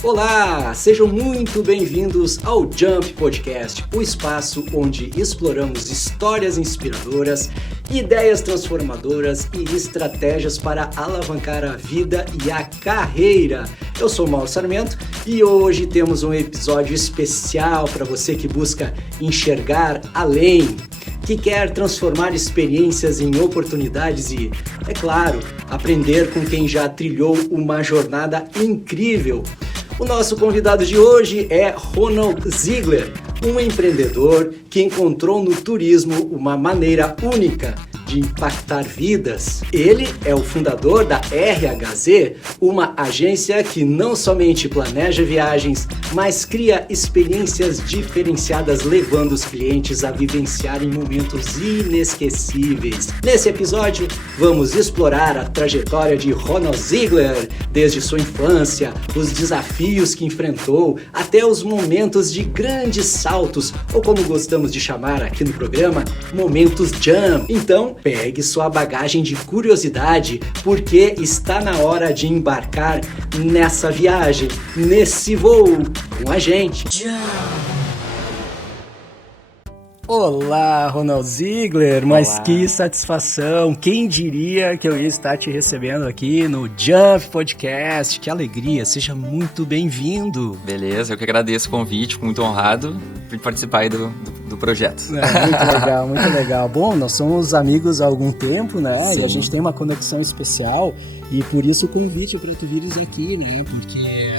Olá, sejam muito bem-vindos ao Jump Podcast, o espaço onde exploramos histórias inspiradoras, ideias transformadoras e estratégias para alavancar a vida e a carreira. Eu sou Mauro Sarmento e hoje temos um episódio especial para você que busca enxergar além, que quer transformar experiências em oportunidades e, é claro, aprender com quem já trilhou uma jornada incrível. O nosso convidado de hoje é Ronald Ziegler, um empreendedor que encontrou no turismo uma maneira única de impactar vidas. Ele é o fundador da RHZ, uma agência que não somente planeja viagens, mas cria experiências diferenciadas, levando os clientes a vivenciarem momentos inesquecíveis. Nesse episódio, vamos explorar a trajetória de Ronald Ziegler, desde sua infância, os desafios que enfrentou, até os momentos de grandes saltos, ou como gostamos de chamar aqui no programa, momentos Jump. Então, pegue sua bagagem de curiosidade, porque está na hora de embarcar nessa viagem, nesse voo com a gente. Olá, Ronald Ziegler, mas olá. Que satisfação, quem diria que eu ia estar te recebendo aqui no Jump Podcast, que alegria, seja muito bem-vindo. Beleza, eu que agradeço o convite, fico muito honrado por participar aí do projeto. Muito legal. Bom, nós somos amigos há algum tempo, né? Sim. E a gente tem uma conexão especial e por isso o convite para tu vires aqui, né? Porque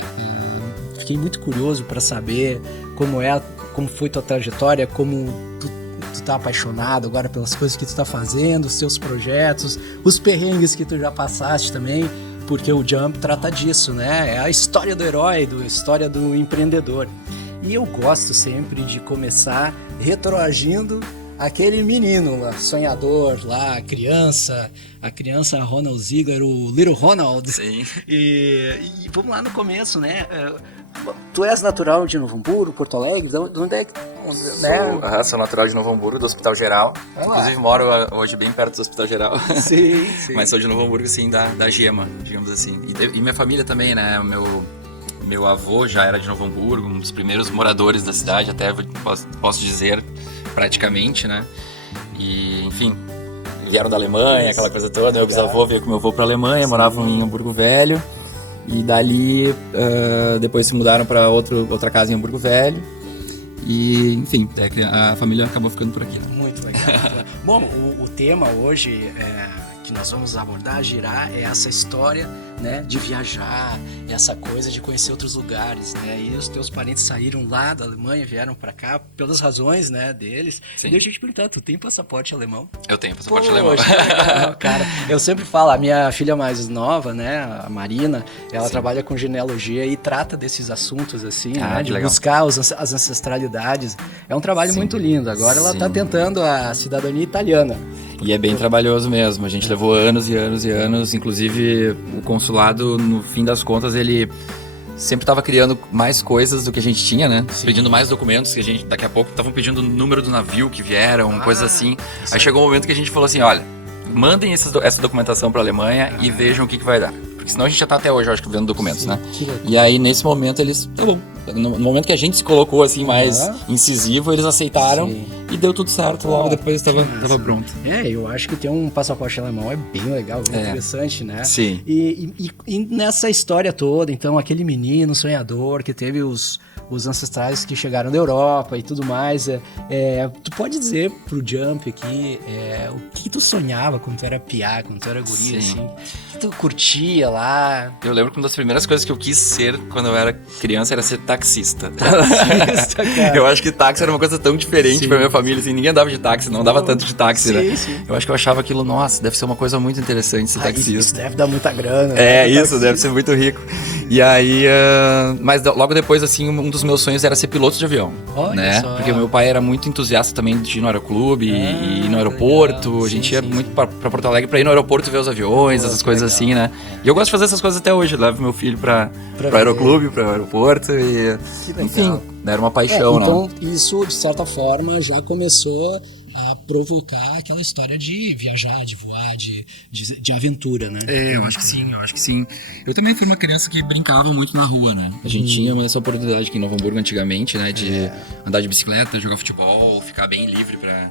fiquei muito curioso para saber como foi tua trajetória, como tu tá apaixonado agora pelas coisas que tu tá fazendo, os teus projetos, os perrengues que tu já passaste também, porque o Jump trata disso, né? É a história do herói, a história do empreendedor. E eu gosto sempre de começar retroagindo aquele menino lá, sonhador lá, a criança Ronald Ziegler, o Little Ronald. Sim. E vamos lá no começo, né? Tu és natural de Novo Hamburgo, Porto Alegre? De onde é que... Sou natural de Novo Hamburgo, do Hospital Geral. Inclusive moro hoje bem perto do Hospital Geral. Sim. Mas sou de Novo Hamburgo, sim, da Gema, digamos assim. E minha família também, né? Meu avô já era de Novo Hamburgo, um dos primeiros moradores da cidade, até posso dizer, praticamente, né? E, enfim, vieram da Alemanha, aquela coisa toda. Meu bisavô veio com meu avô pra Alemanha, moravam em Hamburgo Velho. E dali, depois se mudaram para outra casa em Hamburgo Velho. E, enfim, a família acabou ficando por aqui. Muito legal. Bom, o tema hoje que nós vamos abordar, girar, é essa história, né, de viajar, essa coisa de conhecer outros lugares, né? E os teus parentes saíram lá da Alemanha, vieram para cá pelas razões, né, deles. Sim. Deixa eu te perguntar, tu tem passaporte alemão? Eu tenho passaporte alemão. Legal, cara. Eu sempre falo, a minha filha mais nova, né, a Marina, ela Sim. trabalha com genealogia e trata desses assuntos, assim, né, de legal. buscar as ancestralidades. É um trabalho muito lindo. Agora ela tá tentando a cidadania italiana. E é bem trabalhoso mesmo, a gente levou anos e anos e anos, inclusive o consulado, no fim das contas, ele sempre estava criando mais coisas do que a gente tinha, né? Sim. Pedindo mais documentos, que a gente, daqui a pouco, estavam pedindo o número do navio que vieram, coisas assim. Aí chegou um momento que a gente falou assim, olha, mandem essa documentação para a Alemanha e vejam o que vai dar. Porque senão a gente já tá até hoje, eu acho, vendo documentos, né? E aí, nesse momento, eles, tá bom. No momento que a gente se colocou assim mais incisivo, eles aceitaram e deu tudo certo. Logo depois estava pronto. Eu acho que ter um passaporte alemão é bem legal, bem interessante, né? Sim. E nessa história toda, então, aquele menino sonhador que teve os ancestrais que chegaram da Europa e tudo mais, tu pode dizer pro Jump aqui o que tu sonhava quando tu era piá, quando tu era guri, assim? O que tu curtia lá? Eu lembro que uma das primeiras coisas que eu quis ser quando eu era criança era ser taxista. Cara. Eu acho que táxi era uma coisa tão diferente pra minha família, assim, ninguém andava de táxi, não dava tanto de táxi, né? Sim. Eu acho que eu achava aquilo, nossa, deve ser uma coisa muito interessante ser taxista. Isso deve dar muita grana. Deve ser muito rico. E aí, mas logo depois, assim, um dos meus sonhos era ser piloto de avião, né? Só. Porque o meu pai era muito entusiasta também de ir no aeroclube e ir no aeroporto. Legal. A gente ia muito pra Porto Alegre pra ir no aeroporto ver os aviões, essas coisas legal. Assim, né? E eu gosto de fazer essas coisas até hoje. Levo meu filho pro aeroclube, pro aeroporto e... Enfim, era uma paixão, então, isso, de certa forma, já começou a provocar aquela história de viajar, de voar, de aventura, né? Eu acho que sim. Eu também fui uma criança que brincava muito na rua, né? A gente tinha essa oportunidade aqui em Novo Hamburgo antigamente, né? De andar de bicicleta, jogar futebol, ficar bem livre pra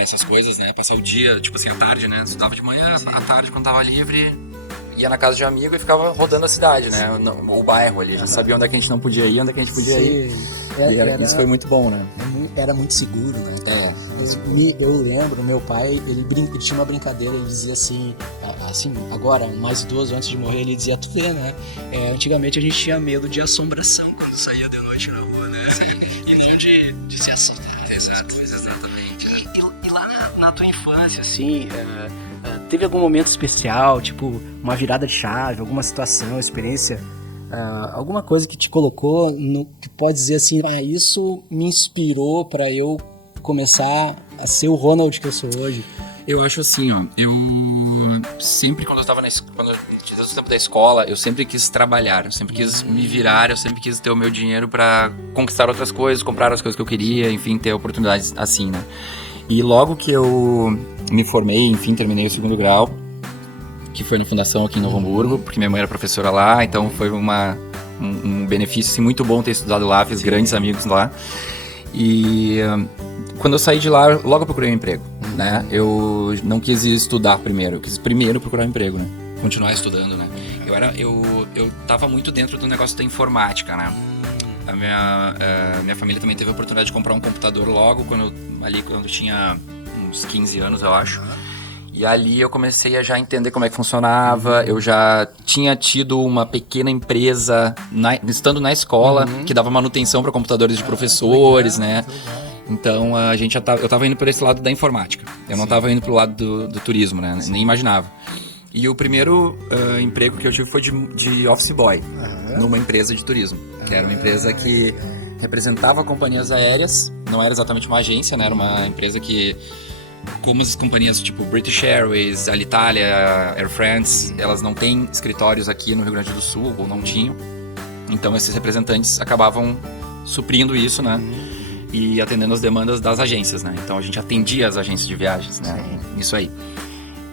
essas coisas, né? Passar o dia, tipo assim, à tarde, né? Estudava de manhã, à tarde, quando tava livre, ia na casa de um amigo e ficava rodando a cidade, né? O bairro ali. A gente sabia onde é que a gente não podia ir, onde é que a gente podia ir. Isso foi muito bom, né? Era muito seguro, né? Eu lembro, meu pai, ele tinha uma brincadeira, ele dizia assim, agora, mais idoso, antes de morrer, ele dizia, tu vê, né? Antigamente a gente tinha medo de assombração quando saía de noite na rua, né? E não de ser assaltado. Exato, exatamente. E lá na tua infância, assim, teve algum momento especial, tipo uma virada de chave, alguma situação, experiência, alguma coisa que te colocou, que pode dizer assim, isso me inspirou para eu começar a ser o Ronald que eu sou hoje? Eu acho assim, ó, eu sempre quando eu tinha o tempo da escola, eu sempre quis trabalhar, eu sempre quis me virar, eu sempre quis ter o meu dinheiro pra conquistar outras coisas, comprar as coisas que eu queria, enfim, ter oportunidades assim, né? E logo que eu me formei, enfim, terminei o 2º grau, que foi na fundação aqui em Novo Hamburgo, porque minha mãe era professora lá, então foi um benefício assim, muito bom ter estudado lá, fiz grandes amigos lá. E quando eu saí de lá, logo eu procurei um emprego, né? Eu não quis estudar primeiro, eu quis primeiro procurar um emprego, né? Continuar estudando, né? Eu tava muito dentro do negócio da informática, né? A minha família também teve a oportunidade de comprar um computador logo, quando eu tinha uns 15 anos, eu acho. E ali eu comecei a já entender como é que funcionava, eu já tinha tido uma pequena empresa, estando na escola, que dava manutenção para computadores de professores, né? Então eu tava indo por esse lado da informática, eu não tava indo pro lado do turismo, né? Nem imaginava. E o primeiro emprego que eu tive foi de office boy, numa empresa de turismo, que era uma empresa que representava companhias aéreas, não era exatamente uma agência, né? Era uma empresa que, como as companhias tipo British Airways, Alitalia, Air France, elas não têm escritórios aqui no Rio Grande do Sul, ou não tinham. Então esses representantes acabavam suprindo isso, né? E atendendo as demandas das agências, né? Então a gente atendia as agências de viagens, né? Isso aí.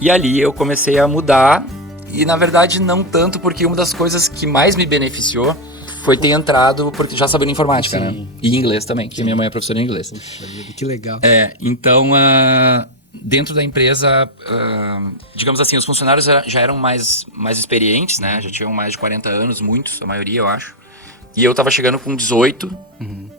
E ali eu comecei a mudar, e na verdade não tanto, porque uma das coisas que mais me beneficiou foi ter entrado, porque já sabendo informática, né? E inglês também, porque minha mãe é professora de inglês. Puxa vida, que legal. Então, dentro da empresa, digamos assim, os funcionários já eram mais experientes, né? Já tinham mais de 40 anos, muitos, a maioria, eu acho. E eu tava chegando com 18,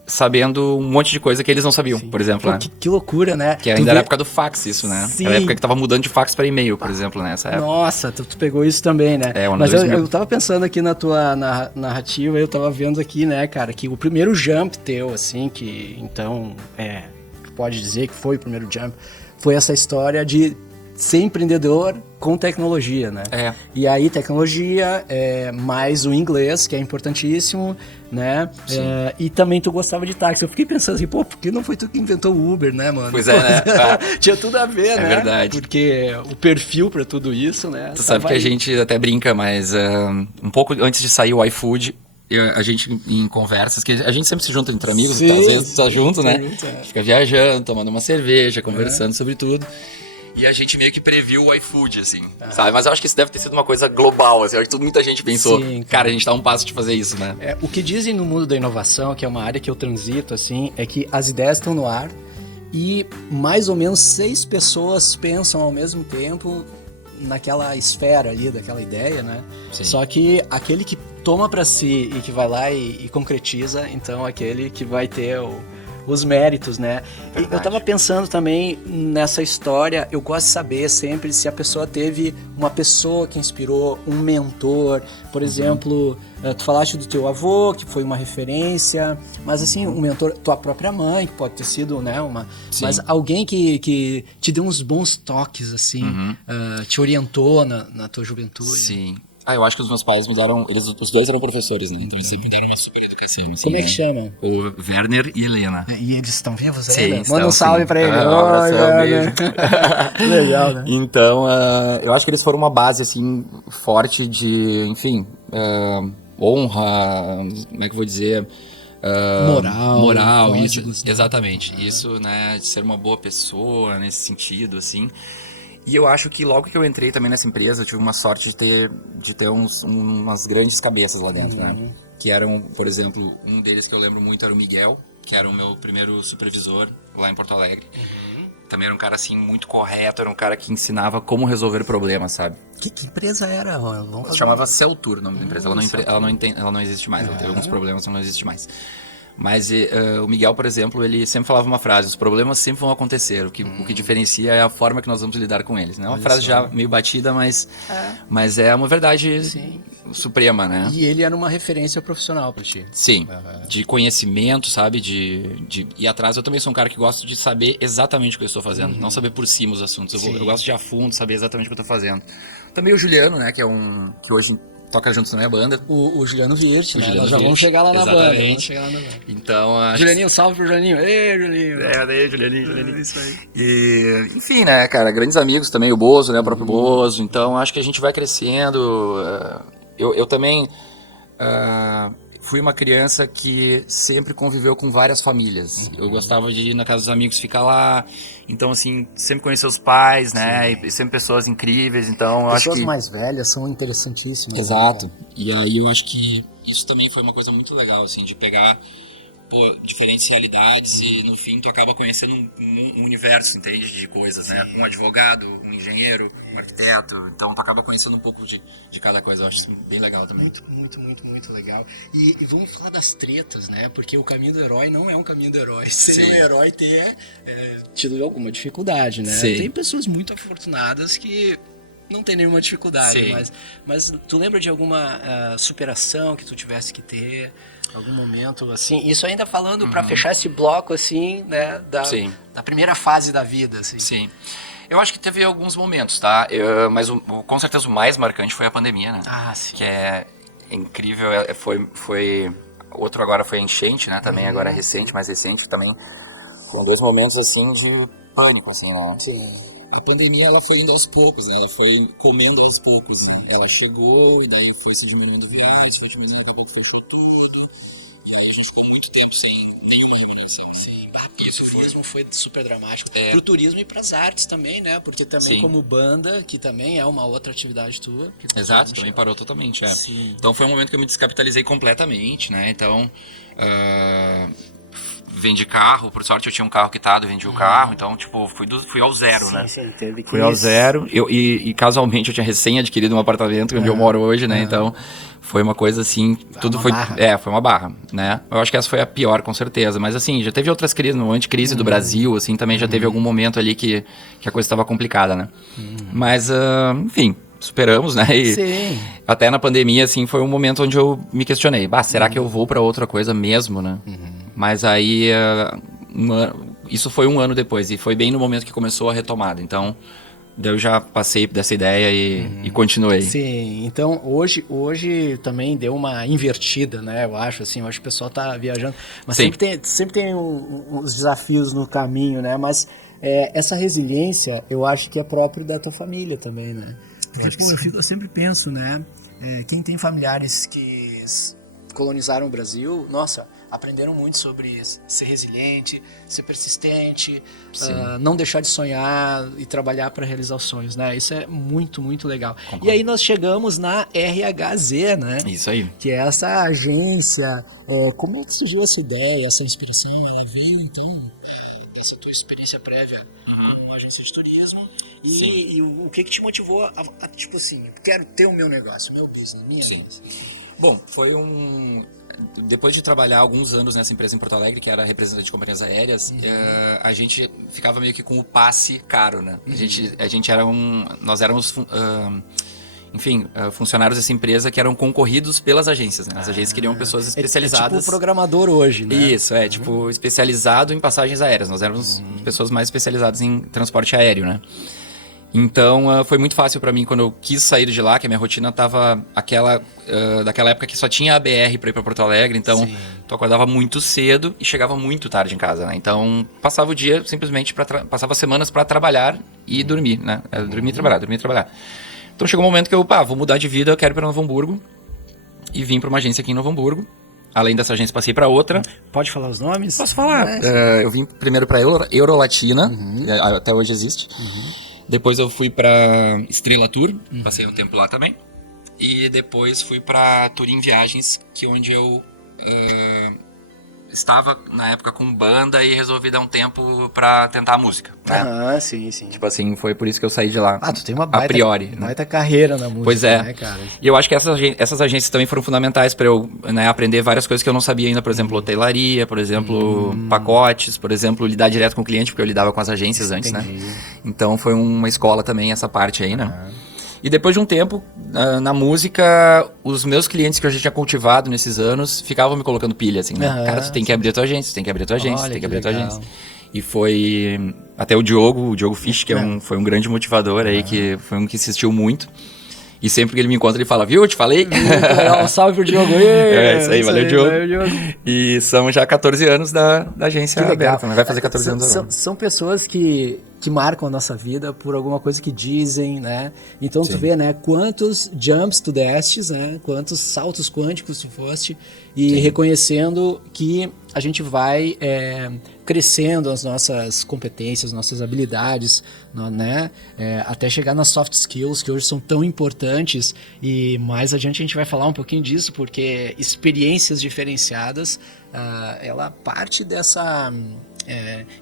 sabendo um monte de coisa que eles não sabiam, por exemplo, né? Que loucura, né? Que ainda era a época do fax, isso, né? Sim. Era a época que tava mudando de fax para e-mail, por exemplo, nessa época. Nossa, tu pegou isso também, né? Mas eu tava pensando aqui na tua narrativa, eu tava vendo aqui, né, cara, que o primeiro jump teu, assim, que então, pode dizer que foi o primeiro jump, foi essa história de ser empreendedor com tecnologia, né? E aí tecnologia, mais o inglês, que é importantíssimo, né? E também tu gostava de táxi. Eu fiquei pensando assim, por que não foi tu que inventou o Uber, né, mano? Pois é, né? Tinha tudo a ver, né? É verdade. Porque o perfil pra tudo isso, né? Tu sabe que a gente até brinca, mas um pouco antes de sair o iFood, a gente em conversas, que a gente sempre se junta entre amigos, às vezes tá junto, né? Fica viajando, tomando uma cerveja, conversando sobre tudo. E a gente meio que previu o iFood, assim, sabe? Mas eu acho que isso deve ter sido uma coisa global, assim. Eu acho que muita gente pensou, cara, a gente tá um passo de fazer isso, né? O que dizem no mundo da inovação, que é uma área que eu transito, assim, é que as ideias estão no ar e mais ou menos 6 pessoas pensam ao mesmo tempo naquela esfera ali, daquela ideia, né? Sim. Só que aquele que toma pra si e que vai lá e concretiza, então aquele que vai ter os méritos, né? E eu tava pensando também nessa história, eu gosto de saber sempre se a pessoa teve uma pessoa que inspirou, um mentor, por exemplo, tu falaste do teu avô, que foi uma referência, mas assim, um mentor, tua própria mãe, que pode ter sido, né, mas alguém que te deu uns bons toques, assim, te orientou na tua juventude. Sim. Eu acho que os meus pais mudaram, os dois eram professores, né? Então eles sempre deram uma super educação. Assim, como é que chama? O Werner e Helena. E eles estão vivos Sim, ainda? Manda um salve pra ele. Um abração, beijo. Legal, né? Então, eu acho que eles foram uma base, assim, forte de, enfim, honra, como é que eu vou dizer, moral, isso, códigos, exatamente. Isso, né, de ser uma boa pessoa nesse sentido, assim. E eu acho que logo que eu entrei também nessa empresa, eu tive uma sorte de ter umas grandes cabeças lá dentro, né? Que eram, por exemplo, um deles que eu lembro muito era o Miguel, que era o meu primeiro supervisor lá em Porto Alegre. Também era um cara, assim, muito correto, era um cara que ensinava como resolver problemas, sabe? Que empresa era? Se chamava Celtur, o nome da empresa. Ela não existe mais, ela teve alguns problemas, ela não existe mais. Mas o Miguel, por exemplo, ele sempre falava uma frase: os problemas sempre vão acontecer, o que diferencia é a forma que nós vamos lidar com eles, né? Uma frase já meio batida, mas é uma verdade suprema, né? E ele era uma referência profissional pra ti. Sim, de conhecimento, sabe? De ir atrás. Eu também sou um cara que gosto de saber exatamente o que eu estou fazendo, não saber por cima os assuntos. Eu gosto de ir a fundo, saber exatamente o que eu estou fazendo. Também o Juliano, né? Que é que hoje toca junto na minha banda. O Juliano Virt, né? Juliano Nós já Virt, vamos chegar lá na banda. Vamos chegar lá na banda. Então, Julianinho, salve pro Julianinho. Ei, Julianinho. Daí, Julianinho. Isso aí. E, enfim, né, cara, grandes amigos também, o Bozo, né, o próprio Bozo. Então, acho que a gente vai crescendo. Eu também fui uma criança que sempre conviveu com várias famílias. Eu gostava de ir na casa dos amigos, ficar lá. Então, assim, sempre conhecer os pais, né? E sempre pessoas incríveis. Então, eu acho que... Pessoas mais velhas são interessantíssimas. Exato. Né? E aí eu acho que isso também foi uma coisa muito legal, assim, de pegar diferentes realidades e no fim tu acaba conhecendo um universo, entende? De coisas, né? Um advogado, um engenheiro, um arquiteto. Então tu acaba conhecendo um pouco de cada coisa. Eu acho isso bem legal também. Muito legal. E vamos falar das tretas, né? Porque o caminho do herói não é um caminho do herói. Seria um herói ter tido alguma dificuldade, né? Sim. Tem pessoas muito afortunadas que não tem nenhuma dificuldade, mas tu lembra de alguma superação que tu tivesse que ter? Algum momento, assim, isso ainda falando pra fechar esse bloco, assim, né, da primeira fase da vida, assim. Sim. Eu acho que teve alguns momentos, tá? Mas com certeza o mais marcante foi a pandemia, né? Ah, sim. Que é incrível, foi... Outro agora foi a enchente, né? Também agora é recente, mais recente também. Com dois momentos, assim, de pânico, assim, né? Sim. A pandemia, ela foi indo aos poucos, né? Ela foi comendo aos poucos. Né? Ela chegou e daí foi se diminuindo viagens, foi diminuindo, daqui a pouco fechou tudo. E aí a gente ficou muito tempo sem nenhuma remuneração. Sim. Isso foi super dramático. Pro turismo e pras artes também, né? Porque também como banda, que também é uma outra atividade tua. Exato, também parou totalmente, Então foi um momento que eu me descapitalizei completamente, né? Então... vendi carro, por sorte eu tinha um carro quitado, vendi o carro, então, tipo, fui ao zero, né? Fui ao zero, e casualmente eu tinha recém adquirido um apartamento onde eu moro hoje, né? Então, foi uma coisa assim, tudo foi... foi uma barra, né? Eu acho que essa foi a pior, com certeza, mas assim, já teve outras crises, no momento de crise do Brasil, assim, também já teve algum momento ali que a coisa estava complicada, né? Mas, enfim... superamos, né? E até na pandemia, assim, foi um momento onde eu me questionei. Será que eu vou pra outra coisa mesmo, né? Mas aí, isso foi um ano depois. E foi bem no momento que começou a retomada. Então, eu já passei dessa ideia e continuei. Sim, então hoje também deu uma invertida, né? Eu acho, assim, eu acho que o pessoal tá viajando. Mas sempre tem uns desafios no caminho, né? Mas essa resiliência, eu acho que é próprio da tua família também, né? Porque, eu sempre penso, né? Quem tem familiares que colonizaram o Brasil, nossa, aprenderam muito sobre ser resiliente, ser persistente, não deixar de sonhar e trabalhar para realizar os sonhos, né? Isso é muito, muito legal. Concordo. E aí nós chegamos na RHZ, né? Isso aí. Que é essa agência. Como é que surgiu essa ideia, essa inspiração? Ela veio, então, dessa tua experiência prévia numa agência de turismo. E o que te motivou a tipo assim, quero ter o meu negócio, o meu business, minha business? Bom, foi depois de trabalhar alguns anos nessa empresa em Porto Alegre, que era representante de companhias aéreas, a gente ficava meio que com o passe caro, né? A gente era nós éramos, funcionários dessa empresa que eram concorridos pelas agências, né? As agências queriam pessoas especializadas. É tipo programador hoje, né? Isso, tipo especializado em passagens aéreas. Nós éramos pessoas mais especializadas em transporte aéreo, né? Então, foi muito fácil pra mim quando eu quis sair de lá, que a minha rotina tava daquela época que só tinha a BR pra ir pra Porto Alegre, então tu acordava muito cedo e chegava muito tarde em casa, né? Então, passava o dia simplesmente, passava semanas pra trabalhar e dormir, né? Dormir e trabalhar. Então, chegou um momento que eu, vou mudar de vida, eu quero ir pra Novo Hamburgo, e vim pra uma agência aqui em Novo Hamburgo, além dessa agência, passei para outra. Pode falar os nomes? Posso falar. Eu vim primeiro para Eurolatina, até hoje existe. Depois eu fui para Estrela Tour, passei um tempo lá também. E depois fui para Turim Viagens, que onde eu estava na época com banda e resolvi dar um tempo para tentar a música. Né? Sim. Tipo assim, foi por isso que eu saí de lá. Tu tem uma a priori. baita carreira na música, pois é. Né, cara? E eu acho que essas agências também foram fundamentais para eu, né, aprender várias coisas que eu não sabia ainda. Por exemplo, hotelaria, por exemplo, pacotes, por exemplo, lidar direto com o cliente, porque eu lidava com as agências antes, né? Então foi uma escola também essa parte aí, né? E depois de um tempo, na música, os meus clientes que eu já tinha cultivado nesses anos ficavam me colocando pilha, assim, né? Cara, tu tem que abrir a tua agência, tu tem que abrir a tua agência, tu tem que abrir a tua agência. E foi até o Diogo Fisch, que foi um grande motivador aí, que foi um que insistiu muito. E sempre que ele me encontra, ele fala, viu, eu te falei? Um salve pro Diogo. Isso aí, valeu, Diogo. E são já 14 anos da agência aberta, né? Vai fazer 14 anos agora. São pessoas que marcam a nossa vida por alguma coisa que dizem, né? Então tu vê, né, quantos jumps tu destes, né? Quantos saltos quânticos tu foste e reconhecendo que a gente vai crescendo as nossas competências, nossas habilidades, né? Até chegar nas soft skills que hoje são tão importantes e mais adiante a gente vai falar um pouquinho disso porque experiências diferenciadas, ela parte dessa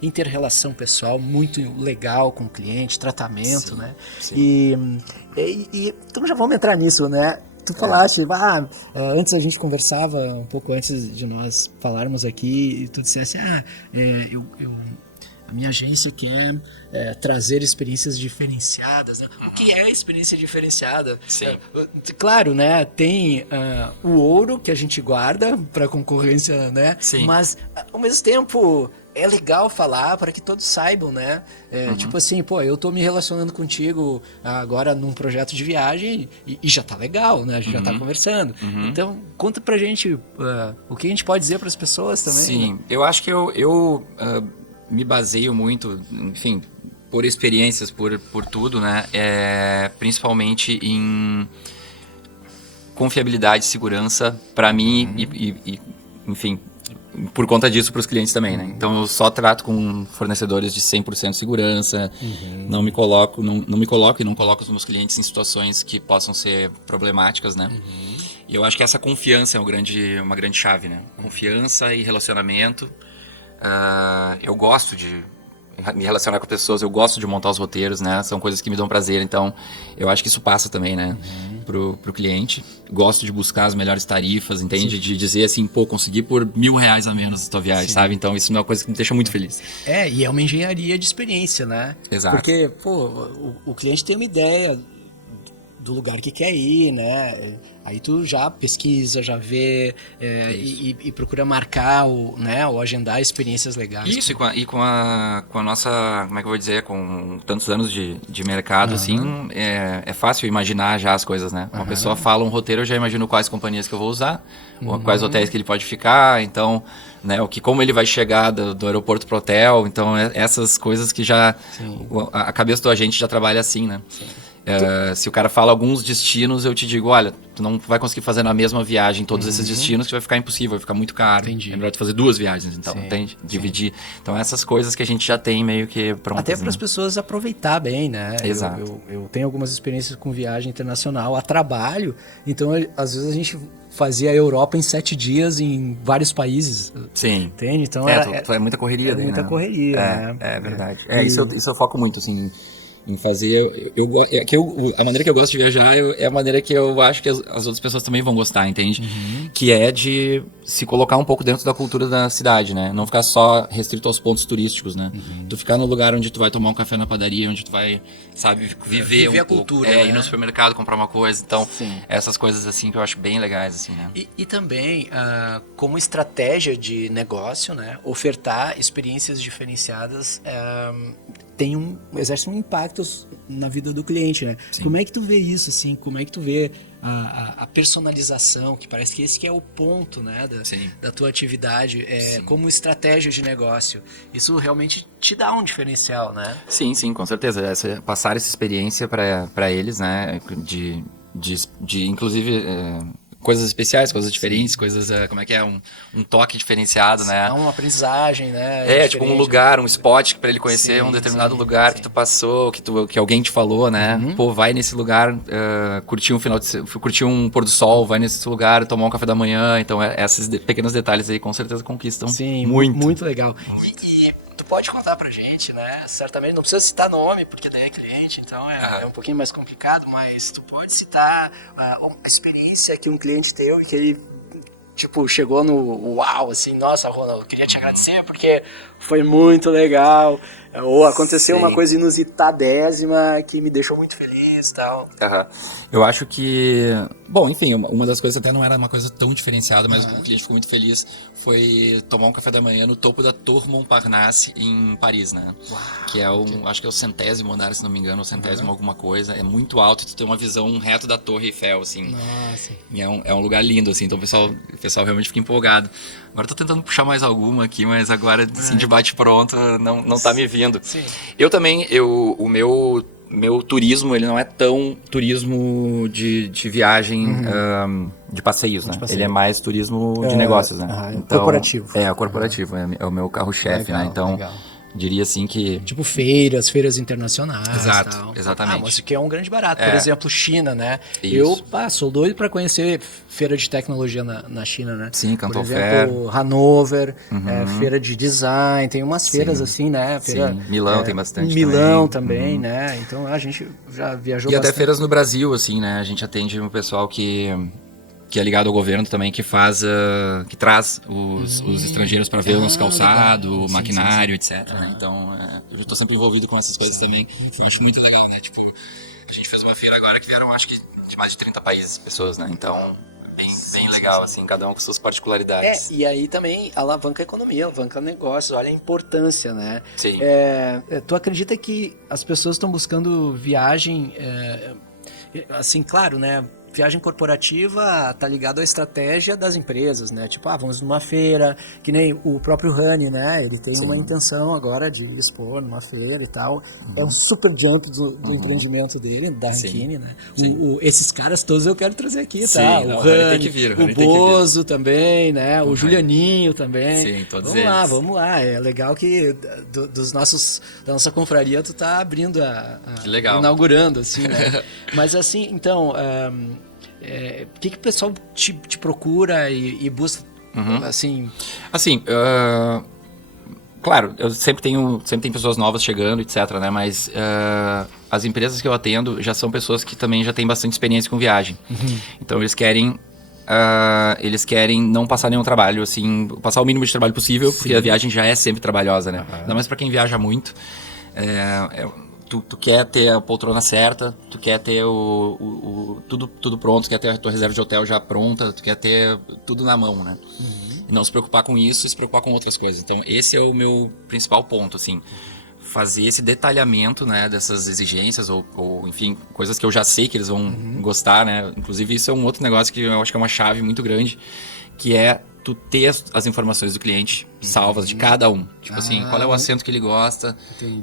inter-relação pessoal muito legal com o cliente, tratamento, né? Sim. E então já vamos entrar nisso, né? Tu falaste, antes a gente conversava, um pouco antes de nós falarmos aqui, e tu dissesse, a minha agência quer trazer experiências diferenciadas, né? O que é experiência diferenciada? Sim. Claro, né? Tem o ouro que a gente guarda para concorrência, né? Sim. Mas, ao mesmo tempo, é legal falar para que todos saibam, né? Tipo assim, eu tô me relacionando contigo agora num projeto de viagem e já tá legal, né? A gente já tá conversando. Então, conta pra gente o que a gente pode dizer para as pessoas também. Sim, né? eu acho que eu me baseio muito, enfim, por experiências, por tudo, né? Principalmente em confiabilidade, segurança para mim e, enfim, por conta disso para os clientes também, né? Então eu só trato com fornecedores de 100% de segurança, não me coloco e não coloco os meus clientes em situações que possam ser problemáticas, né? E eu acho que essa confiança é uma grande chave, né? Confiança e relacionamento. Eu gosto de me relacionar com pessoas, eu gosto de montar os roteiros, né? São coisas que me dão prazer, então eu acho que isso passa também, né? Pro cliente. Gosto de buscar as melhores tarifas, entende? Sim. De dizer assim, consegui por R$1.000 a menos a tua viagem, sabe? Então isso é uma coisa que me deixa muito feliz. E é uma engenharia de experiência, né? Exato. Porque, o cliente tem uma ideia do lugar que quer ir, né? Aí tu já pesquisa, já vê e procura marcar ou agendar experiências legais. Isso, e com a nossa, como é que eu vou dizer, com tantos anos de mercado, assim, é fácil imaginar já as coisas, né? Uma pessoa fala um roteiro, eu já imagino quais companhias que eu vou usar, quais hotéis que ele pode ficar, então, né, como ele vai chegar do aeroporto pro hotel, então essas coisas que já, a cabeça do agente já trabalha assim, né? Sim. Se o cara fala alguns destinos, eu te digo, olha, tu não vai conseguir fazer na mesma viagem todos esses destinos, que vai ficar impossível, vai ficar muito caro. Entendi. É melhor tu fazer 2 viagens, então, entende? Dividir. Então, essas coisas que a gente já tem meio que prontas. Até para as pessoas aproveitar bem, né? Exato. Eu tenho algumas experiências com viagem internacional a trabalho, então, às vezes a gente fazia a Europa em 7 dias em vários países. Sim. Entende? Então, é muita correria daí, muita né? correria, né? É verdade. Isso eu foco muito, assim, em fazer. A maneira que eu gosto de viajar é a maneira que eu acho que as outras pessoas também vão gostar, entende? Que é de se colocar um pouco dentro da cultura da cidade, né? Não ficar só restrito aos pontos turísticos, né? Tu ficar no lugar onde tu vai tomar um café na padaria, onde tu vai, sabe, viver um a pouco. cultura, né? Ir no supermercado, comprar uma coisa. Então, essas coisas assim que eu acho bem legais, assim, né? E também, como estratégia de negócio, né? Ofertar experiências diferenciadas exerce um impacto na vida do cliente, né? Sim. Como é que tu vê isso, assim? Como é que tu vê a personalização, que parece que esse que é o ponto, né? Da tua atividade, como estratégia de negócio. Isso realmente te dá um diferencial, né? Sim, com certeza. Passar essa experiência para eles, né? De inclusive... coisas especiais, coisas diferentes, coisas, como é que é, um toque diferenciado, né? É uma aprendizagem, né? Tipo um lugar, um spot para ele conhecer um determinado lugar que tu passou, que alguém te falou, né? Pô, vai nesse lugar, curtir curtir um pôr do sol, vai nesse lugar, tomar um café da manhã. Então, esses pequenos detalhes aí com certeza conquistam muito. Muito legal. E tu pode contar pra gente, né? Certamente não precisa citar nome, porque daí é cliente, então é um pouquinho mais complicado, mas tu pode citar uma experiência que um cliente teu e que ele, tipo, chegou no uau, assim, nossa, Ronald, eu queria te agradecer porque foi muito legal, ou aconteceu uma coisa inusitadésima que me deixou muito feliz e tal. Eu acho que... Bom, enfim, uma das coisas até não era uma coisa tão diferenciada, mas o cliente ficou muito feliz, foi tomar um café da manhã no topo da Tour Montparnasse em Paris, né? Uau, que é acho que é o 100º andar, se não me engano, o 100º alguma coisa. É muito alto, tu tem uma visão reta da Torre Eiffel, assim. Nossa. E é um lugar lindo, assim, então o pessoal realmente fica empolgado. Agora eu tô tentando puxar mais alguma aqui, mas agora, assim, de bate-pronto, não tá me vindo. Sim. Eu também, o meu turismo, ele não é tão turismo de viagem, de passeios, né? Ele é mais turismo de negócios, né? Então, corporativo. O corporativo, é o meu carro-chefe, né? Então, diria assim que... Tipo feiras internacionais. Exato, tal. exatamente. Mas isso que é um grande barato. Por exemplo, China, né? Isso. Eu sou doido para conhecer feira de tecnologia na China, né? Sim, Canton Por exemplo, Fair. Hanover, feira de design, tem umas feiras assim, né? Feira, sim, Milão tem bastante Milão também, né? Então a gente já viajou bastante. E até feiras no Brasil, assim, né? A gente atende um pessoal que é ligado ao governo também, que traz os estrangeiros para ver o nosso calçado, maquinário, etc. Né? Então, eu estou sempre envolvido com essas coisas também. Eu acho muito legal, né? Tipo, a gente fez uma feira agora que vieram, acho que, de mais de 30 países, pessoas, né? Então, bem legal, assim, cada um com suas particularidades. E aí também alavanca a economia, alavanca negócios, olha a importância, né? Sim. Tu acredita que as pessoas estão buscando viagem, assim, claro, né? Viagem corporativa tá ligado à estratégia das empresas, né? Tipo, vamos numa feira, que nem o próprio Rani, né? Ele tem uma intenção agora de expor numa feira e tal. É um super jump do empreendimento dele, da Rankine, né? Esses caras todos eu quero trazer aqui, tá? Não, o Rani, tem que vir, o Bozo também, né? O Julianinho também. Sim, todos eles. Vamos lá. É legal que da nossa confraria tu tá abrindo que legal. Inaugurando, assim, né? Mas assim, então... o que o pessoal te procura e busca, assim... Assim, claro, eu sempre tem pessoas novas chegando, etc, né? Mas as empresas que eu atendo já são pessoas que também já têm bastante experiência com viagem. Então eles querem não passar nenhum trabalho, assim, passar o mínimo de trabalho possível, porque a viagem já é sempre trabalhosa, né? Ainda mais para quem viaja muito. Tu quer ter a poltrona certa, tu quer ter tudo pronto, tu quer ter a tua reserva de hotel já pronta, tu quer ter tudo na mão, né? E não se preocupar com isso, se preocupar com outras coisas. Então, esse é o meu principal ponto, assim. Fazer esse detalhamento, né, dessas exigências ou, enfim, coisas que eu já sei que eles vão gostar, né? Inclusive, isso é um outro negócio que eu acho que é uma chave muito grande, que é tu ter as informações do cliente salvas de cada um. Tipo assim, qual é o assento que ele gosta,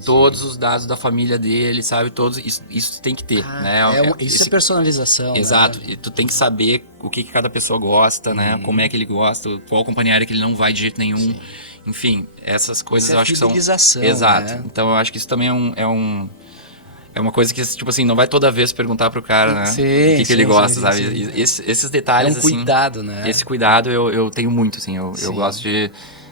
todos os dados da família dele, sabe? Todos, isso tem que ter, né? Isso é personalização. Exato. Né? E tu tem que saber o que cada pessoa gosta, né? Como é que ele gosta, qual companhia aérea que ele não vai de jeito nenhum. Enfim, essas coisas eu acho que são... Exato. Né? Então eu acho que isso também é uma coisa que, tipo assim, não vai toda vez perguntar pro cara, né? O que ele gosta, sabe? Esses detalhes, é um cuidado, assim... né? Esse cuidado eu tenho muito, assim. Eu gosto de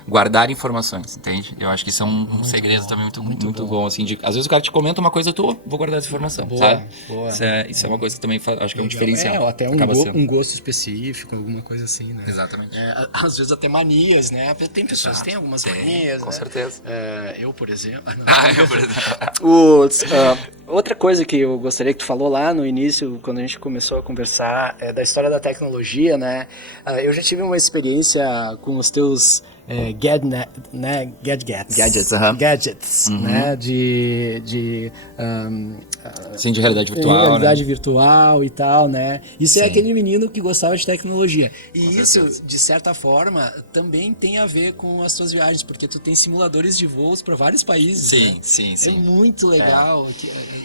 guardar informações, entende? Eu acho que isso é um segredo também muito bom, assim. Às vezes o cara te comenta uma coisa e tu, vou guardar essa informação, sabe? Boa. Isso é uma coisa que também acho que é um diferencial. Ou até um gosto específico, alguma coisa assim, né? Exatamente. Às vezes até manias, né? Tem pessoas que têm algumas manias, com né? certeza. Eu, por exemplo... eu, por exemplo... Outra coisa que eu gostaria que tu falou lá no início, quando a gente começou a conversar, é da história da tecnologia, né? Eu já tive uma experiência com os teus gadgets, né? Sim, de realidade virtual, realidade né? virtual e tal, né? Isso é Sim. aquele menino que gostava de tecnologia. E Com isso, certeza. de certa forma, também tem a ver com as tuas viagens, porque tu tem simuladores de voos para vários países. Sim, né? sim. É muito legal.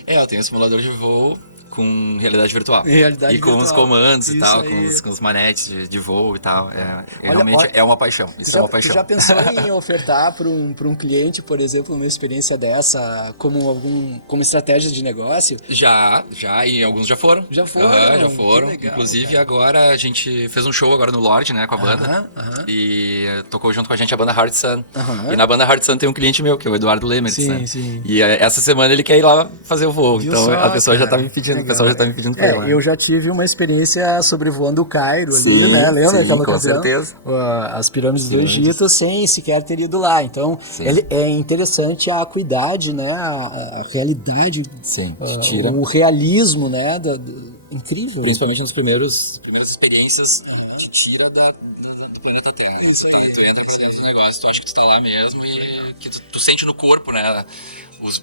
Eu tenho um simulador de voo com realidade virtual. Realidade e com virtual. os comandos e Isso tal, aí. com os manetes de voo e tal. Olha, Realmente é uma paixão. Isso é uma Tu paixão. já pensou em ofertar para um cliente, por exemplo, uma experiência dessa como estratégia de negócio? Já, e alguns já foram. Já foram, Já que foram. legal, Inclusive cara. agora a gente fez um show agora no Lorde, né, com a banda. E tocou junto com a gente a banda Hard Sun. Aham. E na banda Hard Sun tem um cliente meu, que é o Eduardo Lemertz, Sim, né? sim. E essa semana ele quer ir lá fazer o voo. Viu Então só, a pessoa já cara? tá me pedindo, Legal. o pessoal já tá me pedindo pra ir lá. Eu já tive uma experiência sobrevoando o Cairo ali, Sim, né? Lembra sim, aquela com ocasião? certeza. As pirâmides do Egito sem sequer ter ido lá. Então, é interessante a acuidade, né? A realidade, Sim, te tira. o realismo, né? Incrível. Principalmente nas primeiras experiências, te tira do planeta Terra. Isso aí. Tu entra pra dentro do negócio, tu acha que tu tá lá mesmo e que tu sente no corpo, né?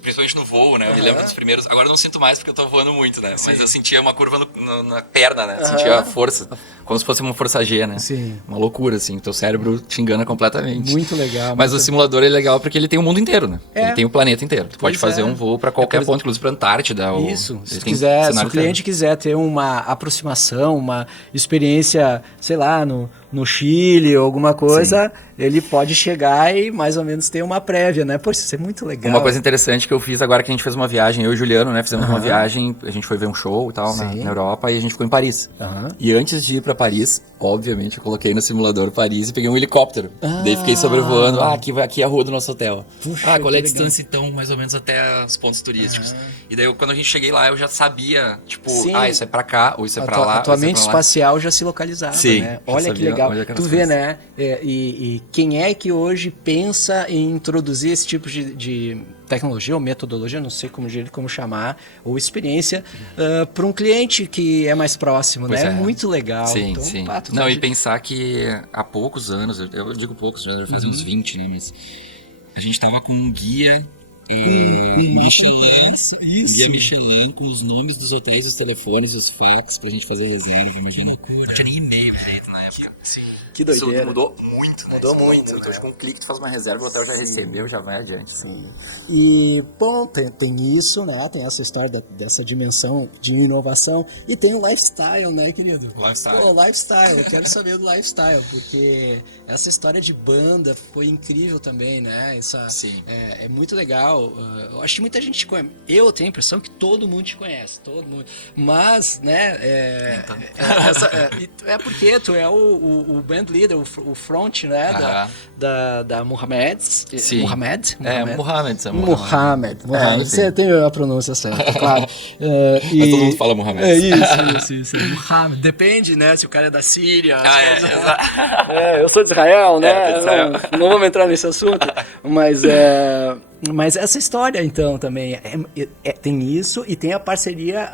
Principalmente no voo, né? Eu me lembro dos primeiros. Agora eu não sinto mais porque eu tô voando muito, né? Mas eu sentia uma curva na perna, né? Sentia a força. Como se fosse uma força G, né? Sim. Uma loucura, assim. O teu cérebro te engana completamente. Muito legal. Mas o simulador é legal porque ele tem o mundo inteiro, né? Ele tem o planeta inteiro. Tu pode fazer um voo pra qualquer ponto, inclusive pra Antártida. Isso. Se o cliente quiser ter uma aproximação, uma experiência, sei lá, no Chile ou alguma coisa, ele pode chegar e mais ou menos ter uma prévia, né? Poxa, isso é muito legal. Uma coisa interessante que eu fiz agora que a gente fez uma viagem, eu e o Juliano, né? Fizemos uma viagem, a gente foi ver um show e tal na Europa e a gente ficou em Paris. E antes de ir pra Paris, obviamente, eu coloquei no simulador Paris e peguei um helicóptero. Daí fiquei sobrevoando, aqui é a rua do nosso hotel. Puxa, qual é a distância então, mais ou menos até os pontos turísticos. E daí quando a gente cheguei lá, eu já sabia, tipo, isso é pra cá, ou isso é pra lá. A tua mente espacial já se localizava, né? Olha que legal. Tu vê, né? E quem é que hoje pensa em introduzir esse tipo de tecnologia ou metodologia, não sei como chamar, ou experiência, para um cliente que é mais próximo, né? É muito legal. Sim, então, sim. Pá, E pensar que há poucos anos, eu digo poucos, já faz uns 20, né? Mas a gente tava com um guia Michelin com os nomes dos hotéis, os telefones, os fax pra gente fazer reserva, imagina. Não tinha nem e-mail direito na época. Sim. Que doideira. Isso mudou muito, né? Mudou muito, né? Acho que com um clique tu faz uma reserva, o hotel já recebeu, já vai adiante. Sim. E, bom, tem isso, né? Tem essa história dessa dimensão de inovação. E tem o lifestyle, né, querido? Lifestyle. Pô, lifestyle. Eu quero saber do lifestyle, porque essa história de banda foi incrível também, né? Sim. É muito legal. Eu acho que muita gente te conhece. Eu tenho a impressão que todo mundo te conhece. Todo mundo. Mas, né? Porque tu é o band leader, o front, né? Da Mohamed. Sim. Mohamed. Você tem a pronúncia certa, claro. Mas todo mundo fala Mohamed. Isso. Mohamed. Depende, né? Se o cara é da Síria. Eu sou de Israel, né? Não vamos entrar nesse assunto. Mas essa história, então, também tem isso e tem a parceria,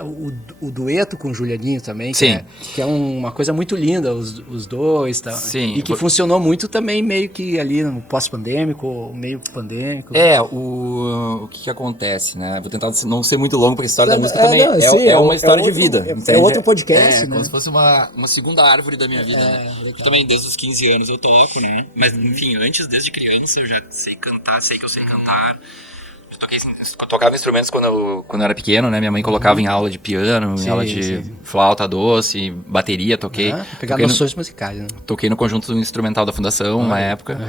o dueto com o Julianinho também, que é uma coisa muito linda, os dois, tá? Sim. E que funcionou muito também meio que ali no pós-pandêmico, meio pandêmico. O que acontece, né? Vou tentar não ser muito longo, porque a história da música também é uma história de vida. É outro podcast, né? Como se fosse uma segunda árvore da minha vida, né? Eu também, desde os 15 anos eu toco, né? Mas, enfim, desde criança eu já sei cantar, sei que eu sei cantar. Eu tocava instrumentos quando eu era pequeno, né? Minha mãe colocava em aula de piano, em aula de flauta doce, bateria, toquei. Pegar noções musicais, né? Toquei no conjunto instrumental da fundação, na época.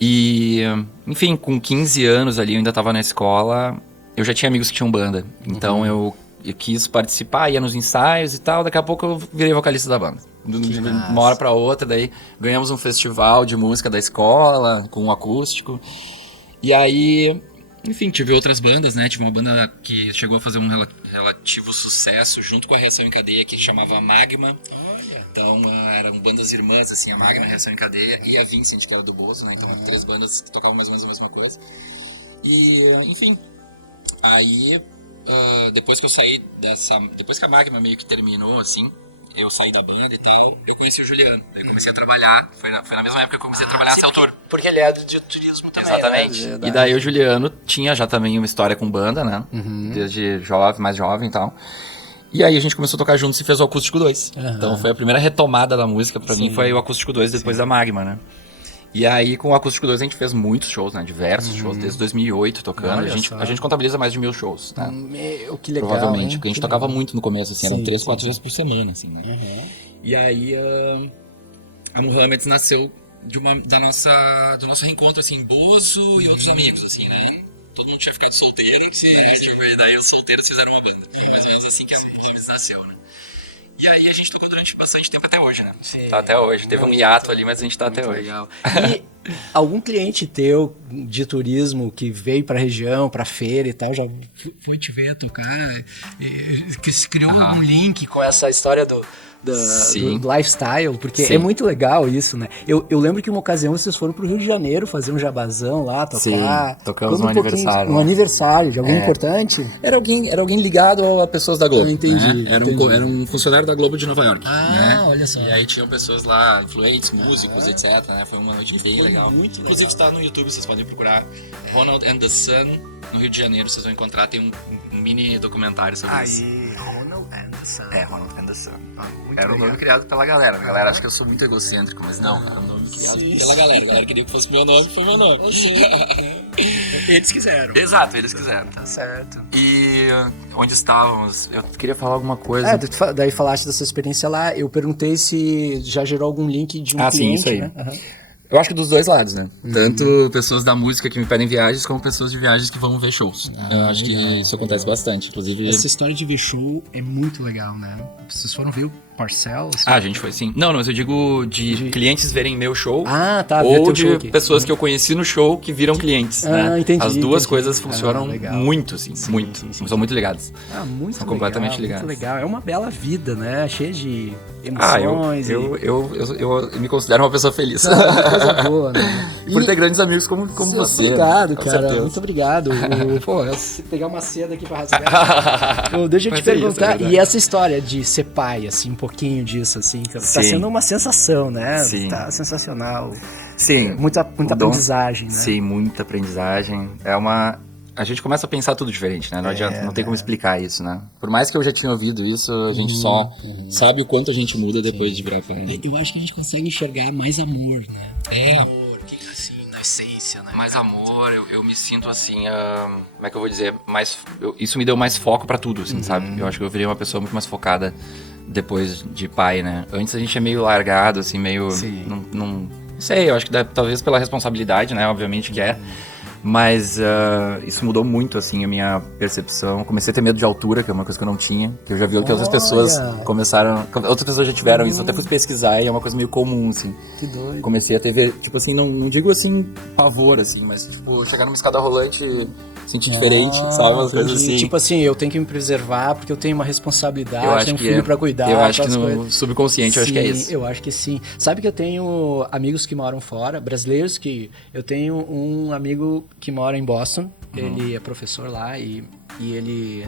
E, enfim, com 15 anos ali, eu ainda estava na escola, eu já tinha amigos que tinham banda. Então eu quis participar, ia nos ensaios e tal, daqui a pouco eu virei vocalista da banda. De uma hora pra outra, daí ganhamos um festival de música da escola, com um acústico. E aí... Enfim, tive outras bandas, né? Tive uma banda que chegou a fazer um relativo sucesso junto com a Reação em Cadeia, que se chamava Magma. Então, eram bandas irmãs, assim, a Magma, a Reação em Cadeia e a Vincent, que era do Bozo, né? Então, 3 bandas que tocavam mais ou menos a mesma coisa. E, enfim, aí, depois que eu saí depois que a Magma meio que terminou, assim, eu saí da banda e tal, eu conheci o Juliano. Eu comecei a trabalhar, foi na mesma época que eu comecei a trabalhar nesse autor. Porque ele é de turismo também. Exatamente. Né? E daí o Juliano tinha já também uma história com banda, né? Desde mais jovem e tal. E aí a gente começou a tocar juntos e fez o Acústico 2. Então foi a primeira retomada da música pra mim, foi o Acústico 2 depois da Magma, né? E aí, com o Acústico 2, a gente fez muitos shows, né? Diversos shows, desde 2008 tocando. A gente contabiliza mais de 1000 shows, né? Meu, que legal, provavelmente, hein? porque a gente tocava muito no começo, assim, eram 3, 4 vezes por semana, assim, né? E aí, a Muhammeds nasceu do nosso reencontro, assim, Bozo e outros amigos, assim, né? Todo mundo tinha ficado solteiro, né? Tipo, e daí os solteiros fizeram uma banda. Mais ou menos assim que a Muhammeds nasceu, né? E aí a gente tocou durante bastante tempo até hoje, né? Tá até hoje. Teve um hiato ali, mas a gente tá até hoje. Legal. E algum cliente teu de turismo que veio pra região, pra feira e tal, já foi te ver tocar? Que se criou um link com essa história do lifestyle, porque é muito legal isso, né? Eu lembro que uma ocasião vocês foram pro Rio de Janeiro fazer um jabazão lá, tocar. Sim, tocamos um aniversário. Um aniversário de alguém importante? Era alguém ligado a pessoas da Globo. Entendi. Né? Era um funcionário da Globo de Nova York. Ah, olha só. E aí tinham pessoas lá, influentes, músicos, etc. Né? Foi uma noite bem legal. Inclusive está no YouTube, vocês podem procurar Ronald and the Sun. No Rio de Janeiro vocês vão encontrar, tem um mini documentário sobre isso. Ronald and the Sun. Ronald and the Sun. Era um nome criado pela galera. A galera acha que eu sou muito egocêntrico, mas não, era um nome criado pela galera. A galera queria que fosse meu nome, foi meu nome. Eles quiseram. Exato, eles quiseram. Tá certo. E onde estávamos? Eu queria falar alguma coisa. Daí falaste dessa experiência lá, eu perguntei se já gerou algum link de um cliente, sim, isso aí. né? Eu acho que dos dois lados, né? Tanto pessoas da música que me pedem viagens, como pessoas de viagens que vão ver shows. Eu acho que isso acontece bastante, inclusive... Essa história de ver show é muito legal, né? Vocês foram ver o Parcel? Assim? A gente foi sim. Não, mas eu digo de clientes verem meu show. Tá. Ou de pessoas que eu conheci no show que viram clientes, né? Entendi. As duas coisas funcionam muito, assim. Muito. Sim. São muito ligadas. Muito São completamente ligadas. Muito legal. É uma bela vida, né? Cheia de emoções. Eu me considero uma pessoa feliz. Coisa boa, né? Por ter grandes amigos como você. Obrigado, né? cara. Certeza. Muito obrigado. Se pegar uma seda aqui pra rasgar. Deixa eu te perguntar. Isso, e essa história de ser pai, assim, um pouquinho disso, assim, tá sendo uma sensação, né? Sim. Tá sensacional. Sim. Muita aprendizagem, né? Sim, muita aprendizagem. A gente começa a pensar tudo diferente, né? Não adianta, não tem como explicar isso, né? Por mais que eu já tinha ouvido isso, a gente só sabe o quanto a gente muda depois de virar pai. Eu acho que a gente consegue enxergar mais amor, né? Amor, assim, na essência, né? Mais amor, eu me sinto assim, como é que eu vou dizer? Isso me deu mais foco pra tudo, assim, sabe? Eu acho que eu virei uma pessoa muito mais focada depois de pai, né? Antes a gente é meio largado, assim, meio... Não sei, eu acho que talvez pela responsabilidade, né? Obviamente que é. Mas isso mudou muito, assim, a minha percepção. Comecei a ter medo de altura, que é uma coisa que eu não tinha. Que eu já vi que outras pessoas começaram... Outras pessoas já tiveram isso. Até fui pesquisar e é uma coisa meio comum, assim. Que doido. Comecei a ter, tipo assim, não digo assim, pavor, assim. Mas, tipo, chegar numa escada rolante... sentir diferente, sabe? Umas coisas assim. Tipo assim, eu tenho que me preservar porque eu tenho uma responsabilidade, eu acho tenho um que filho pra cuidar. Eu acho que no subconsciente, eu acho que é isso. Eu acho que sim. Sabe que eu tenho amigos que moram fora, brasileiros que... Eu tenho um amigo que mora em Boston, ele é professor lá e ele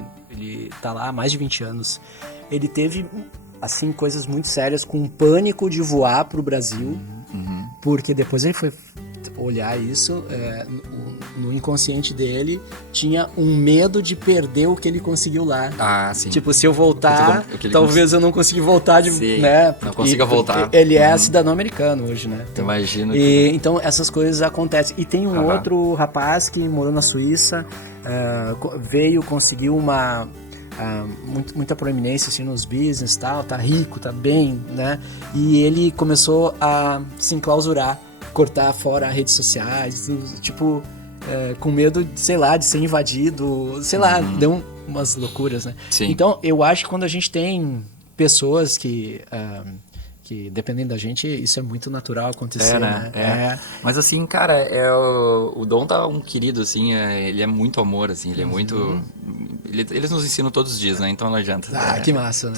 tá lá há mais de 20 anos. Ele teve, assim, coisas muito sérias com pânico de voar pro Brasil, porque depois ele foi olhar isso, no inconsciente dele tinha um medo de perder o que ele conseguiu lá. Sim. Tipo, se eu voltar, talvez eu não consiga voltar, né? Não consiga voltar. Ele é cidadão americano hoje, né? Então, imagina. Então essas coisas acontecem. E tem um outro rapaz que morou na Suíça, conseguiu muita proeminência assim, nos business, tal, tá rico, tá bem, né? E ele começou a se enclausurar, cortar fora as redes sociais, tipo, com medo, sei lá, de ser invadido, sei lá, deu umas loucuras, né? Sim. Então, eu acho que quando a gente tem pessoas que dependendo da gente, isso é muito natural acontecer, né? Mas assim, cara, o Dom tá um querido, assim, ele é muito amor, assim, ele é muito... Eles nos ensinam todos os dias, né? Então não adianta. Que massa, né?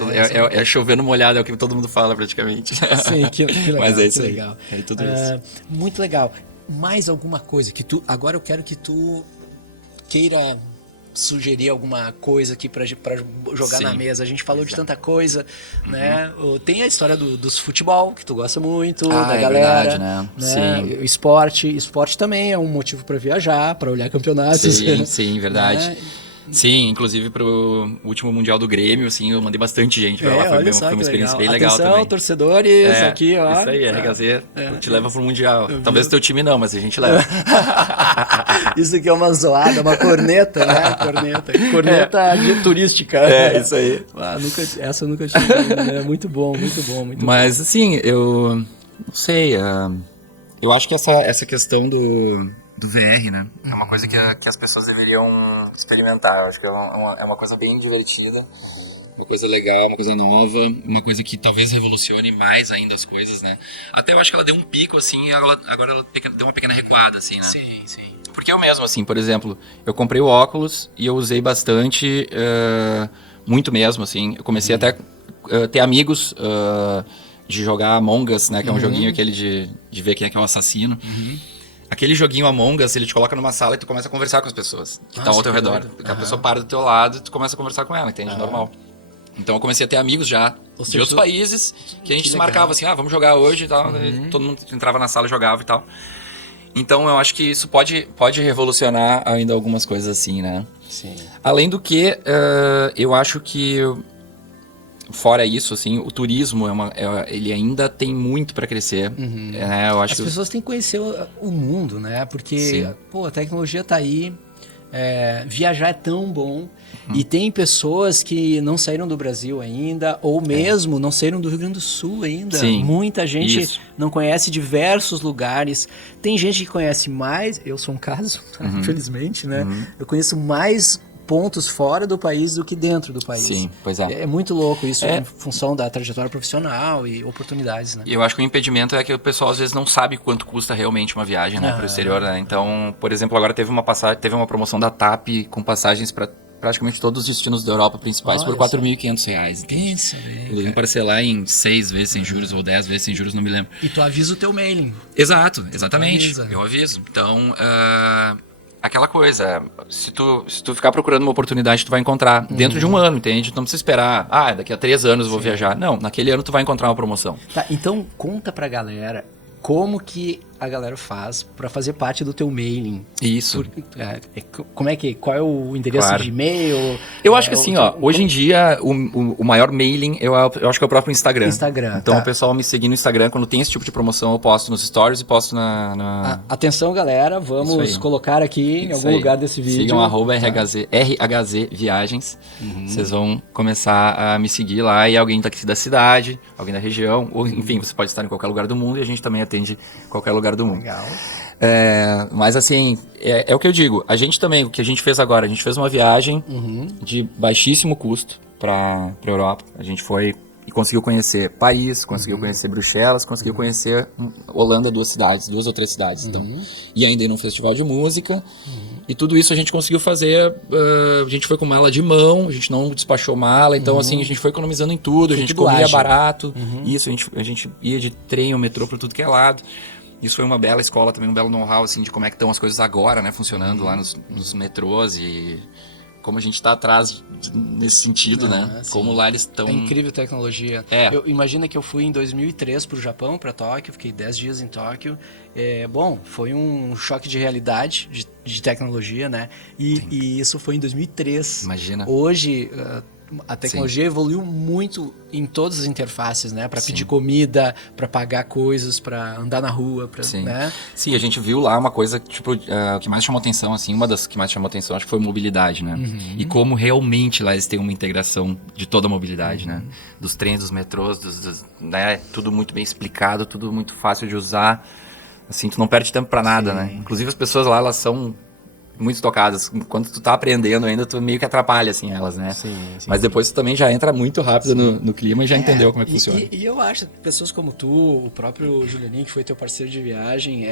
É chover no molhado, é o que todo mundo fala praticamente. Sim, que legal. Mas é isso que aí. legal. É tudo isso. Muito legal. Mais alguma coisa que agora eu quero que tu queira sugerir alguma coisa aqui pra jogar na mesa. A gente falou de tanta coisa, né? Tem a história dos futebol, que tu gosta muito, da galera. Verdade, né? Sim. Esporte também é um motivo pra viajar, pra olhar campeonatos. Sim, verdade. Né? Sim, inclusive pro último Mundial do Grêmio, assim, eu mandei bastante gente pra lá. Foi uma experiência bem legal Atenção, também. torcedores, aqui, ó. Isso aí, RHZ, te leva pro Mundial. Talvez teu time não, mas a gente leva. Isso aqui é uma zoada, uma corneta, né? Corneta turística. Isso aí. Essa eu nunca tive, né? Muito bom, muito bom. Mas, assim, eu não sei, eu acho que essa questão do VR, né? É uma coisa que as pessoas deveriam experimentar. Eu acho que é uma coisa bem divertida, uma coisa legal, uma coisa nova, uma coisa que talvez revolucione mais ainda as coisas, né? Até eu acho que ela deu um pico, assim, e agora ela deu uma pequena recuada, assim, né? Sim. Porque eu mesmo, assim, por exemplo, eu comprei o óculos e eu usei bastante, muito mesmo, assim. Eu comecei até a ter amigos de jogar Among Us, né? Que é um joguinho aquele de ver quem é que é o assassino. Aquele joguinho Among Us, ele te coloca numa sala e tu começa a conversar com as pessoas que estão ao teu redor. A pessoa para do teu lado e tu começa a conversar com ela, entende? Normal. Então eu comecei a ter amigos já de outros países que a gente se marcava assim, vamos jogar hoje e tal. E todo mundo entrava na sala e jogava e tal. Então eu acho que isso pode revolucionar ainda algumas coisas assim, né? Sim. Além do que, eu acho que fora isso, assim, o turismo ele ainda tem muito para crescer. Né? Eu acho As pessoas têm que conhecer o mundo, né? Porque, a tecnologia tá aí, viajar é tão bom. E tem pessoas que não saíram do Brasil ainda, ou mesmo não saíram do Rio Grande do Sul ainda. Sim, muita gente isso. não conhece diversos lugares. Tem gente que conhece mais, eu sou um caso, infelizmente, né? Eu conheço mais pontos fora do país do que dentro do país. Sim, pois é. É muito louco isso, em função da trajetória profissional e oportunidades, né? E eu acho que o impedimento é que o pessoal às vezes não sabe quanto custa realmente uma viagem, né, para o exterior, né? Então, por exemplo, agora teve uma promoção da TAP com passagens para praticamente todos os destinos da Europa principais por R$4.500. Poderiam parcelar em 6 vezes sem juros ou 10 vezes sem juros, não me lembro. E tu avisa o teu mailing. Exato, exatamente. Eu aviso. Então, aquela coisa, se tu ficar procurando uma oportunidade, tu vai encontrar dentro de um ano, entende? Tu não precisa esperar, daqui a 3 anos eu vou viajar. Não, naquele ano tu vai encontrar uma promoção. Tá, então conta pra galera como que a galera faz para fazer parte do teu mailing. Isso. Qual é o endereço de e-mail? Eu acho que assim, hoje em dia o maior mailing eu acho que é o próprio Instagram. Então o pessoal me seguir no Instagram, quando tem esse tipo de promoção, eu posto nos stories e posto na... Atenção, galera, vamos colocar aqui em algum lugar desse vídeo. Sigam @RHZ Viagens. Vocês vão começar a me seguir lá e alguém daqui da cidade, alguém da região, ou enfim, você pode estar em qualquer lugar do mundo e a gente também atende qualquer lugar do mundo. Legal. Mas assim, é o que eu digo. A gente também, o que a gente fez agora, a gente fez uma viagem de baixíssimo custo para Europa. A gente foi e conseguiu conhecer Paris, conseguiu conhecer Bruxelas, conseguiu conhecer Holanda, 2 ou 3 cidades. Então. E ainda ir num festival de música. E tudo isso a gente conseguiu fazer, a gente foi com mala de mão, a gente não despachou mala, então assim, a gente foi economizando em tudo, a gente comia barato, isso, a gente ia de trem ou metrô para tudo que é lado. Isso foi uma bela escola também, um belo know-how assim, de como é que estão as coisas agora, né, funcionando lá nos metrôs e como a gente está atrás nesse sentido, né? Sim. Como lá eles estão... É incrível a tecnologia. Imagina que eu fui em 2003 para o Japão, para Tóquio, fiquei 10 dias em Tóquio. Foi um choque de realidade, de tecnologia, né? E isso foi em 2003. Imagina. Hoje... a tecnologia evoluiu muito em todas as interfaces, né? Para pedir comida, para pagar coisas, para andar na rua, né? Sim, a gente viu lá uma coisa, tipo, o que mais chamou atenção, assim, uma das que mais chamou atenção, acho que foi mobilidade, né? E como realmente lá eles têm uma integração de toda a mobilidade, né? Dos trens, dos metrôs, né? Tudo muito bem explicado, tudo muito fácil de usar. Assim, tu não perde tempo para nada, né? Inclusive as pessoas lá, elas são muito tocadas. Quando tu tá aprendendo ainda, tu meio que atrapalha, assim, elas, né? Sim. Mas depois tu também já entra muito rápido no clima e já entendeu como é que funciona. E eu acho que pessoas como tu, o próprio Julianinho, que foi teu parceiro de viagem,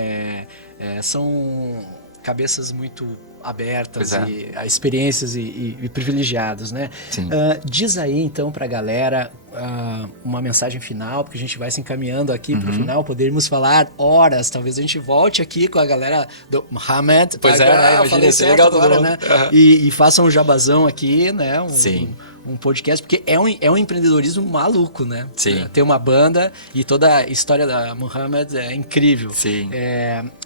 são cabeças muito abertas e a experiências e privilegiados, né? Sim. Diz aí, então, pra galera uma mensagem final, porque a gente vai se encaminhando aqui pro final, podermos falar horas, talvez a gente volte aqui com a galera do Mohamed. Pois imagina, isso é legal agora, né? E faça um jabazão aqui, né? um podcast, porque é um empreendedorismo maluco, né? Sim. Ter uma banda e toda a história da Muhammad é incrível. Sim.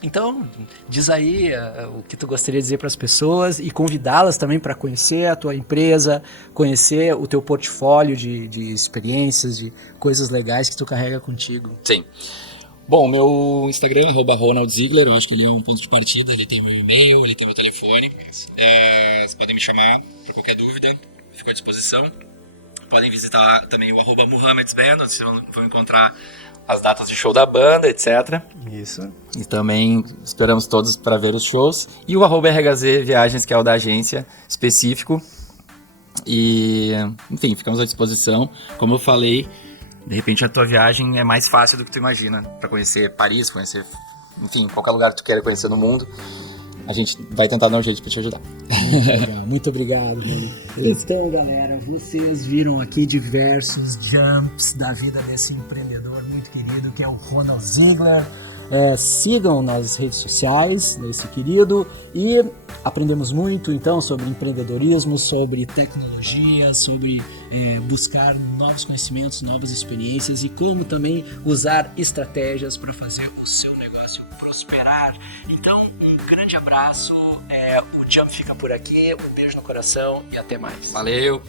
Então, diz aí o que tu gostaria de dizer para as pessoas e convidá-las também para conhecer a tua empresa, conhecer o teu portfólio de experiências, de coisas legais que tu carrega contigo. Sim. Bom, meu Instagram, @Ronald Ziegler, eu acho que ele é um ponto de partida, ele tem meu e-mail, ele tem meu telefone. Vocês podem me chamar para qualquer dúvida, fico à disposição. Podem visitar também o @Muhammad'sBand, onde vocês vão encontrar as datas de show da banda, etc. Isso. E também esperamos todos para ver os shows. E o @RHZ Viagens, que é o da agência específico. E, enfim, ficamos à disposição. Como eu falei, de repente a tua viagem é mais fácil do que tu imagina. Para conhecer Paris, conhecer, enfim, qualquer lugar que tu queira conhecer no mundo. A gente vai tentar dar um jeito para te ajudar. Legal, muito obrigado. Então, galera, vocês viram aqui diversos jumps da vida desse empreendedor muito querido, que é o Ronald Ziegler. Sigam nas redes sociais desse querido e aprendemos muito então sobre empreendedorismo, sobre tecnologia, sobre buscar novos conhecimentos, novas experiências e como também usar estratégias para fazer o seu negócio prosperar. Então, um grande abraço, o Jump fica por aqui, um beijo no coração e até mais. Valeu!